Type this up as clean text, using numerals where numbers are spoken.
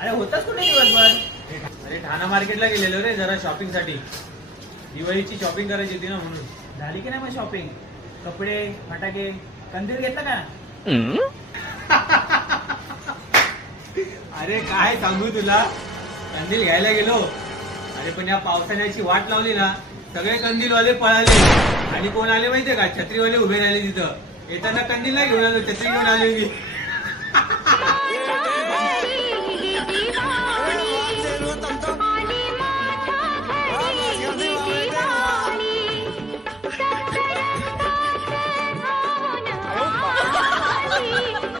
अरे होताच कुठे दिवसभर? अरे ठाणा मार्केटला गेलेलो रे जरा शॉपिंग साठी. दिवाळीची शॉपिंग करायची होती ना म्हणून. झाली की नाही मग शॉपिंग? कपडे, फटाके, कंदील घेतला का? अरे काय सांगू तुला, कंदील घ्यायला गेलो. अरे पण या पावसाळ्याची वाट लावली ना, सगळे कंदीलवाले पळाले. आणि कोण आले माहितीये का, छत्रीवाले उभे राहिले तिथं. येताना कंदील नाही घेऊन आलो, छत्री घेऊन आले मी.